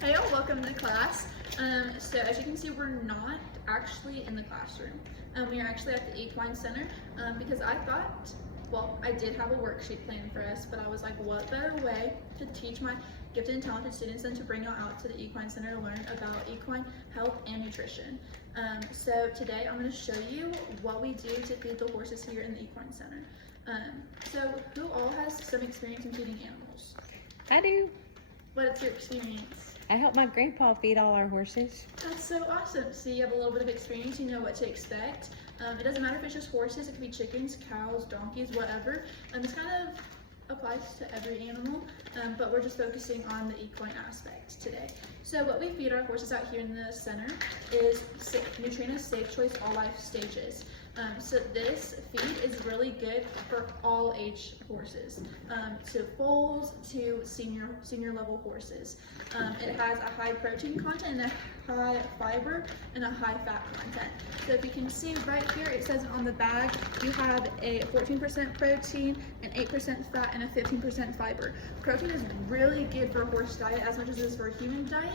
Hey y'all, welcome to class. So as you can see, we're not actually in the classroom. We are actually at the Equine Center because I thought, well, I did have a worksheet planned for us, but I was like, what better way to teach my gifted and talented students than to bring y'all out to the Equine Center to learn about equine health and nutrition. So today I'm going to show you what we do to feed the horses here in the Equine Center. So who all has some experience in feeding animals? I do. What's your experience? I help my grandpa feed all our horses. That's so awesome. So you have a little bit of experience, you know what to expect. It doesn't matter if it's just horses, it could be chickens, cows, donkeys, whatever. This kind of applies to every animal, but we're just focusing on the equine aspect today. So what we feed our horses out here in the center is Nutrina's Safe Choice All Life Stages. So this feed is really good for all age horses, to foals to senior level horses. It has a high protein content and a high fiber and a high fat content. So if you can see right here, it says on the bag you have a 14% protein, an 8% fat, and a 15% fiber. Protein is really good for a horse diet as much as it is for a human diet.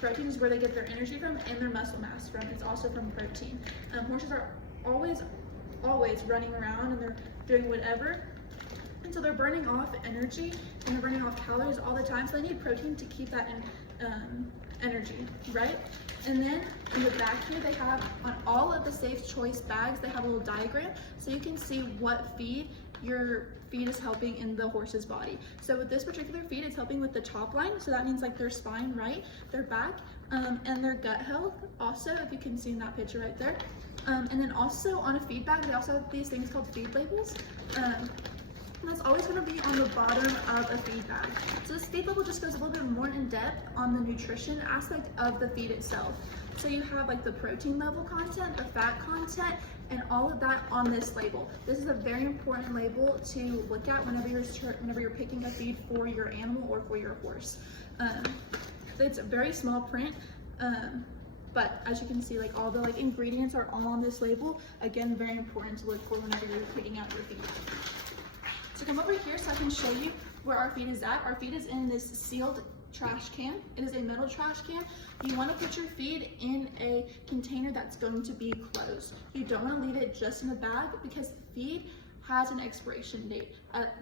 Protein is where they get their energy from and their muscle mass from. It's also from protein. Horses are always running around and they're doing whatever, and so they're burning off energy and they're burning off calories all the time, so they need protein to keep that energy, right? And then in the back here, they have on all of the Safe Choice bags, they have a little diagram so you can see what feed your feed is helping in the horse's body. So with this particular feed, it's helping with the top line, so that means like their spine, right, their back, and their gut health also, if you can see in that picture right there. And then also on a feed bag, they also have these things called feed labels. And that's always going to be on the bottom of a feed bag. So this feed label just goes a little bit more in depth on the nutrition aspect of the feed itself. So you have like the protein level content, the fat content, and all of that on this label. This is a very important label to look at whenever you're picking a feed for your animal or for your horse. It's a very small print. But as you can see, like all the ingredients are all on this label. Again, very important to look for whenever you're picking out your feed. So come over here so I can show you where our feed is at. Our feed is in this sealed trash can. It is a metal trash can. You want to put your feed in a container that's going to be closed. You don't want to leave it just in a bag because feed has an expiration date.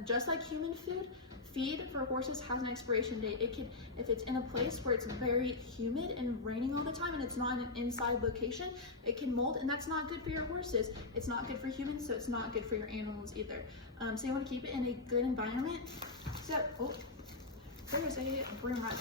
Just like human food, feed for horses has an expiration date. It can, if it's in a place where it's very humid and raining all the time and it's not in an inside location, it can mold, and that's not good for your horses. It's not good for humans, so it's not good for your animals either. So you want to keep it in a good environment. So, there's a broom right